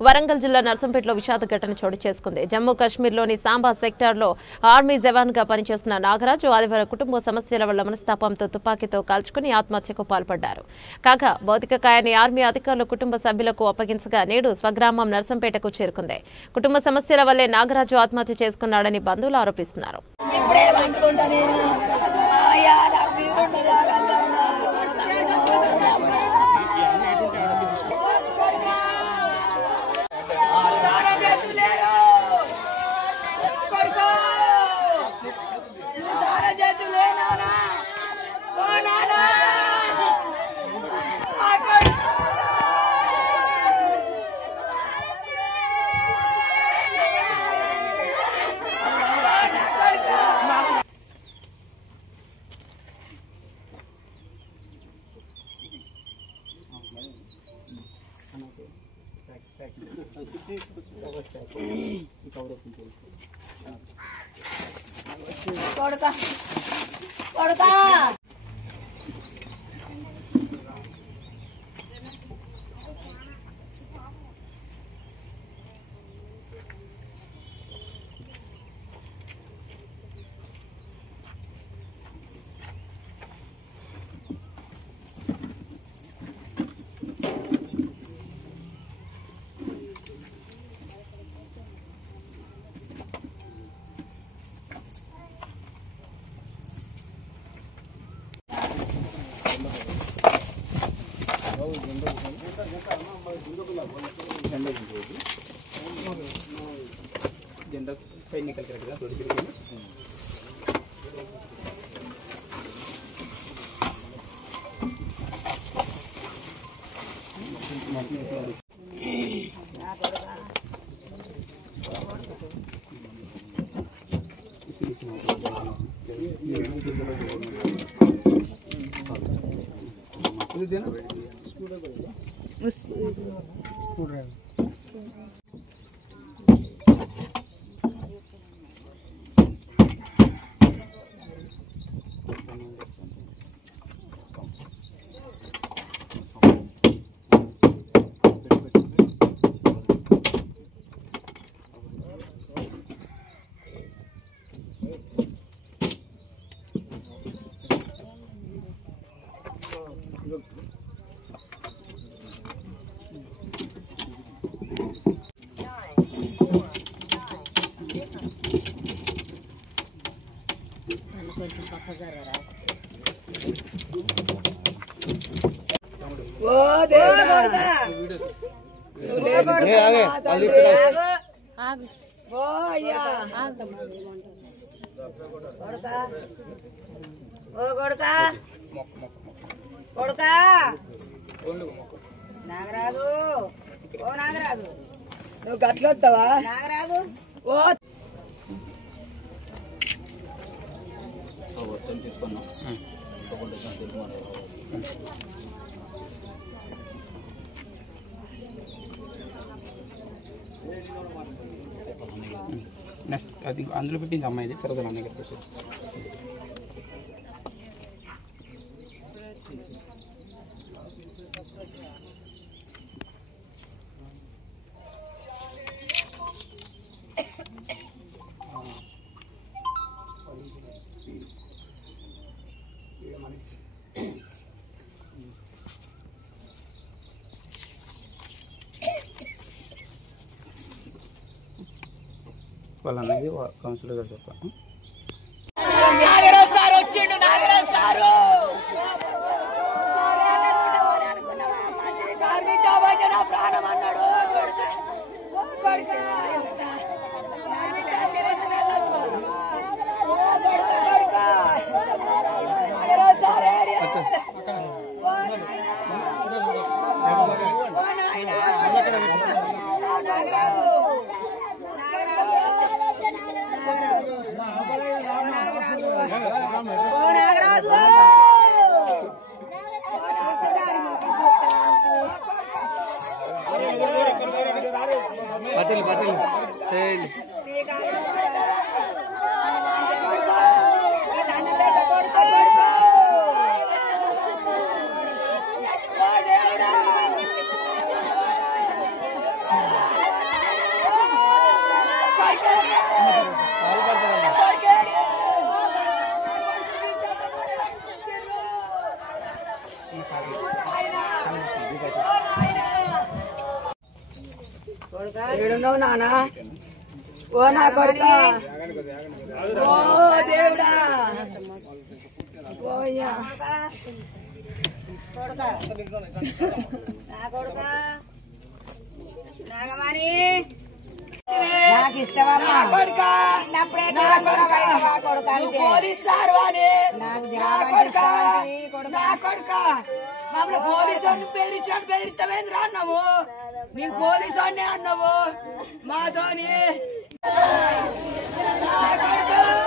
వరంగల్ జిల్లా నర్సంపేటలో విషాద ఘటన చోటు చేసుకుంది. జమ్మూ కాశ్మీర్లోని సాంబా సెక్టార్లో ఆర్మీ జవాన్గా పనిచేస్తున్న నాగరాజు ఆదివారం కుటుంబ సమస్యల వల్ల మనస్తాపంతో తుపాకీతో కాల్చుకుని ఆత్మహత్యకు పాల్పడ్డారు. కాగా భౌతిక కాయాన్ని ఆర్మీ అధికారులు కుటుంబ సభ్యులకు అప్పగించగా నేడు స్వగ్రామం నర్సంపేటకు చేరుకుంది. కుటుంబ సమస్యల వల్లే నాగరాజు ఆత్మహత్య చేసుకున్నాడని బంధువులు ఆరోపిస్తున్నారు. నాగరాజు ఓ నాగరాజు నువ్వు గట్లొస్తావా నాగరాజు ఓ అది అందులో పెట్టింది అమ్మాయిది తర్వాత అన్నయ్య గారు వాళ్ళ అనేది కౌన్సిలర్ గారు చెప్తాను. నాగరాజు సార్ వచ్చిండు. నాగరాజు సారు నా ప్రాణం అన్నాడు. ఏడున్నావు నానా ఓ నా కొడుక ఓ దేవుడా ఓయ్యా నాకు ఇష్టమమ్మా పోలీస్ సార్ అని నాకు నా కొడుక మమ్మల్ని పోలీసు వాడిని బెదిరించాడు బెదిరిస్తామేంద్రా అన్నావు నేను పోలీసు వాడిని అన్నావు మాతోని నా కొడుకు